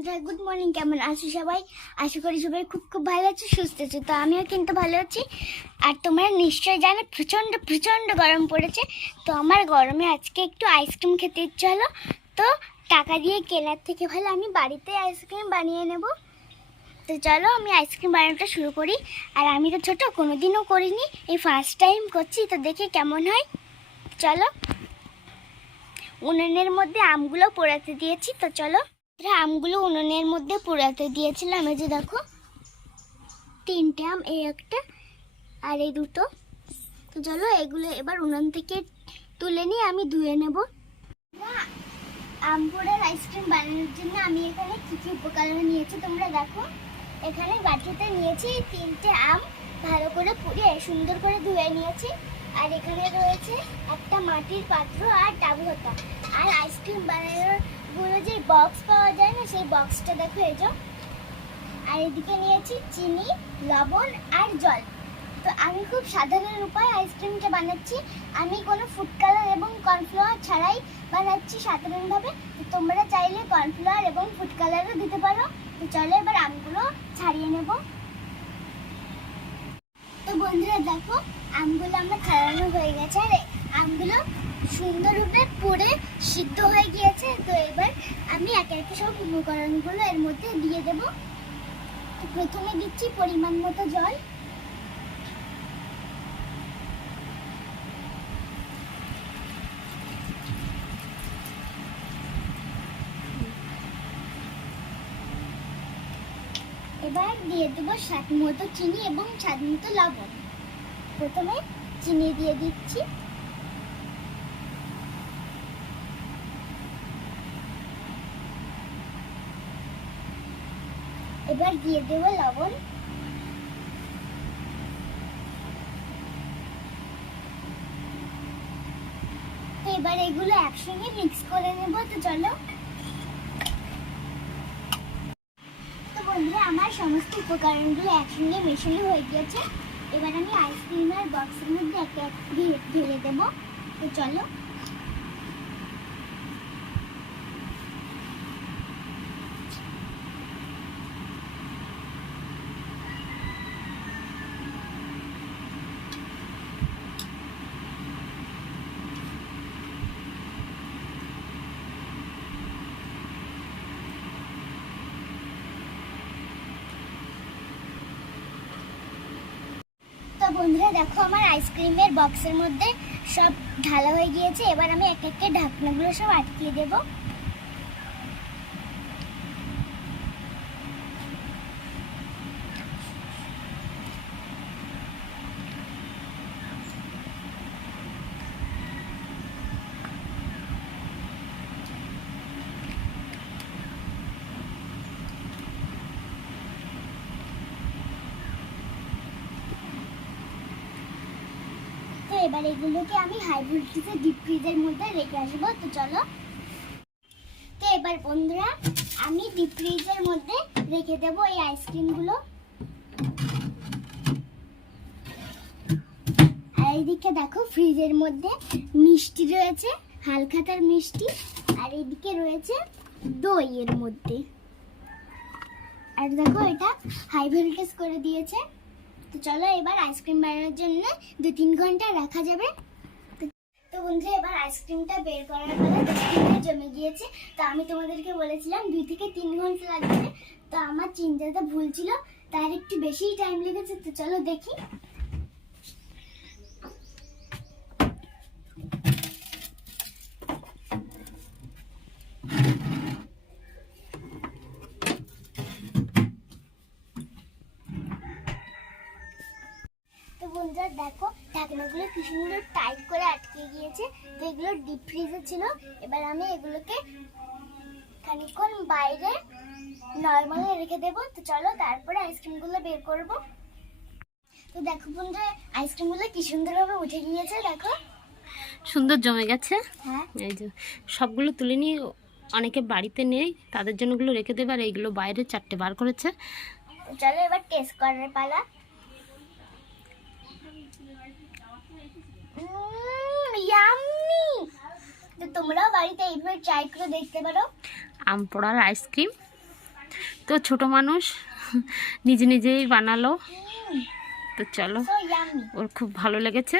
বন্ধুরা good morning কেমন আছো সবাই? আশা করি সবাই খুব খুব ভালো আছো, সুস্থ আছো। তো আমিও কিন্তু ভালো আছি। আর তোমরা নিশ্চয়ই জানো, প্রচণ্ড প্রচণ্ড গরম পড়েছে। তো আমার গরমে আজকে একটু আইসক্রিম খেতে ইচ্ছে হলো। তো টাকা দিয়ে কেনার থেকে ভালো আমি বাড়িতে আইসক্রিম বানিয়ে নেব। তো চলো আমি আইসক্রিম বানানোটা শুরু করি। আর আমি তো ছোটো, কোনোদিনও করিনি। এই ফার্স্ট টাইম করছি, তো দেখে কেমন হয়। চলো। উনুনের মধ্যে আমগুলো পোড়াতে দিয়েছি, তো চলো। আমগুলো উনুনের মধ্যে পোড়াতে দিয়েছিলাম এই যে দেখো, তিনটে আম, এই একটা আর এই দুটো। তো চলো এগুলো এবার উনুন থেকে তুলে নিয়ে আমি ধুয়ে নেব। আম পোড়ার আইসক্রিম বানানোর জন্য আমি এখানে কী কী উপকরণ নিয়েছি তোমরা দেখো। এখানে বাটিতে নিয়েছি তিনটে আম, ভালো করে পুড়িয়ে সুন্দর করে ধুয়ে নিয়েছি। আর এখানে রয়েছে একটা মাটির পাত্র আর ডাবলতা আর আইসক্রিম বানানোরগুলো যে বক্স পাওয়া যায় না, সেই বক্সটা দেখো এই। আর এদিকে নিয়েছি চিনি, লবণ আর জল। তো আমি খুব সাধারণ উপায়ে আইসক্রিমটা বানাচ্ছি। আমি কোনো ফুড কালার এবং কর্নফ্লাওয়ার ছাড়াই বানাচ্ছি সাধারণভাবে। তোমরা চাইলে কর্নফ্লাওয়ার এবং ফুড কালারও দিতে পারো। তো চলো এবার আমগুলো ছাড়িয়ে নেব। তো বন্ধুরা দেখো, আমগুলো আমার ছাড়ানো হয়ে গেছে। আর আমগুলো সুন্দরভাবে পুড়ে সিদ্ধ হয়ে গিয়েছে। আমি একে একে সব উপকরণগুলো এর মধ্যে দিয়ে দেব। প্রথমে দিচ্ছি পরিমাণ মতো জল। এবার দিয়ে দেবো স্বাদ মতো চিনি এবং স্বাদ মতো লবণ। প্রথমে চিনি দিয়ে দিচ্ছি। এবার দিয়ে দেবো লবণ। তো এবার এগুলো একসঙ্গে মিক্স করে নেব, তো চলো। তো বন্ধুরা, আমার সমস্ত উপকরণগুলো একসঙ্গে মেশানো হয়ে গিয়েছে। এবার আমি আইসক্রিমের বক্সের মধ্যে একটা এক দিয়ে ঢেলে দেবো। তো চলো। বন্ধুরা, দেখো আমার আইসক্রিমের বক্সের মধ্যে সব ঢালা হয়ে গিয়েছে। এবার আমি এক একে ঢাকনাগুলো সব আটকিয়ে দেবো। এবার এগুলোকে আমি হাই ভোল্টেজে ডিপ ফ্রিজের মধ্যে রেখে আসব, তো চলো। তো এবার বন্ধুরা, আমি ডিপ ফ্রিজের মধ্যে রেখে দেবো এই আইসক্রিমগুলো আর এইদিকে দেখো ফ্রিজের মধ্যে মিষ্টি রয়েছে, হালখাতার মিষ্টি, আর এদিকে রয়েছে দই এর মধ্যে। আর দেখো, এটা হাই ভোল্টেজ করে দিয়েছে। তো চলো এবার আইসক্রিম বানানোর জন্য দু তিন ঘণ্টা রাখা যাবে। তো- বন্ধুরা, এবার আইসক্রিমটা বের করার পরে জমে গিয়েছে। তো আমি তোমাদেরকে বলেছিলাম দুই থেকে তিন ঘণ্টা লাগবে। তো আমার চিন্তাটা ভুল ছিল, তার একটু বেশিই টাইম লেগেছে, তো চলো দেখি। বন্ধুরা দেখো ঢাকনাগুলো কি সুন্দর টাইট করে আটকে গিয়েছে তো এগুলো ডিপ ফ্রিজে ছিল। এবার আমি এগুলোকে খানিকক্ষণ বাইরে নর্মালি রেখে দেবো। তো চলো তারপরে আইসক্রিমগুলো বের করব। তো দেখো বন্ধুরা আইসক্রিমগুলো কি সুন্দরভাবে উঠে গিয়েছে দেখো। সুন্দর জমে গেছে। হ্যাঁ। এই যে সবগুলো তুলে নিয়ে অনেকে বাড়িতে নেই তাদের জন্য ওগুলো রেখে দেবে আর এইগুলো বাইরে চারটে বার করেছে। চলো এবার টেস্ট করার পালা। তোমরাও বাড়িতে এইভাবে ট্রাই করে দেখতে পারো। আম পোড়ার আইসক্রিম তো ছোট মানুষ নিজে নিজেই বানালো। তো চলো ওর খুব ভালো লেগেছে।